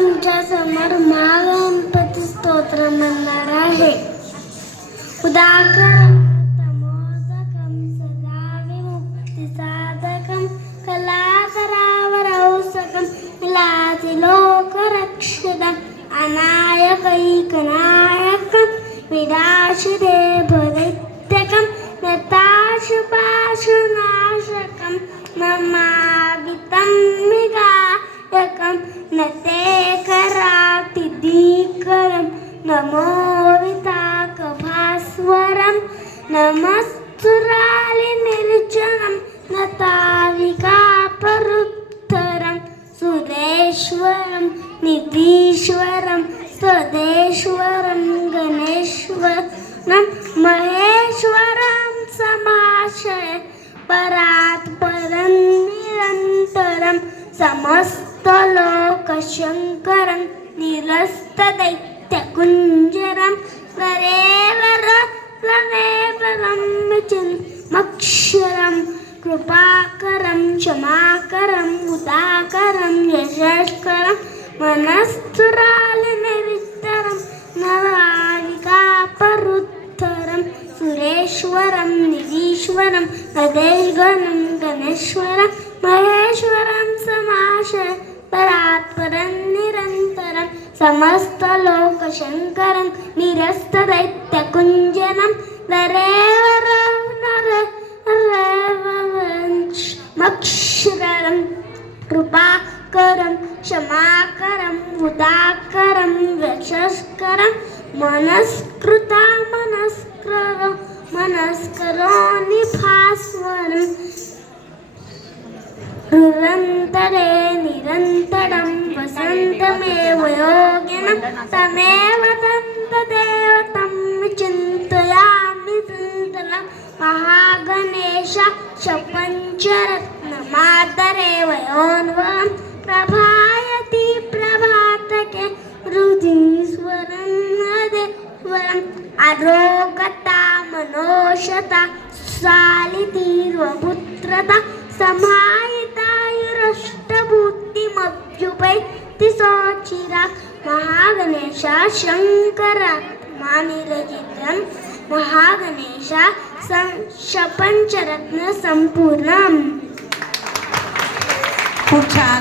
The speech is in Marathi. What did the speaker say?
तुमच्या समोर महागणपती स्तोत्र म्हणणार आहे. उदाकरं तमोदकं सदा विमुक्तिसाधकं कलाकरावरौसकं विलासिलोकरक्षितम् अनायकैकनायकं विनाशिदेभदैत्यकं नताशुपाशुनाशकं ममावितं विगायकं न ते करातिदीकरं नमो विताकभास्वरं नमस्तुरालिनिर्जनं नताविकापरुत्तरं सुरेश्वरं निधीश्वरं सदेश्वरं गणेश्वरं महेश्वरं समाश्रय परात् परं निरन्तरं समस्तलोकशङ्करं निरस्तदैत्यकुञ्जरं वरेवरं विचिन्मक्षरं कृपाकरं क्षमाकरं उदाकरं यशस्करं मनस्तुरालिनिर्जरं नवाविकापरुत्तरं सुरेश्वरं निधीश्वरं तदेशगणं गणेश्वरं महेश्वरं समाश्रय परात् परं निरन्तरं समस्तलोकशङ्करं निरस्तदैत्यकुञ्जनं वरेवरं कृपाकरं क्षमाकरं उदाकरं यशस्करं मनस्करो निभास्वरं रुरन्तरे निरन्तरं वसन्तमेव योगिनं तमेव तदेवतं चिन्तयामि चिन्तनं महागणेश पञ्चरत्नमातरे वयोन्वं प्रभायति प्रभातके रुधिस्वरं नदेश्वरम् आरोगता मनोषता सालितीर्वपुत्रता समाहितायुरष्टभूतिमभ्युपैति सोचिरात् महागणेशा शङ्करात्मानिरचितं महागणेशा पंचरत्न संपूर्णम. खूप छान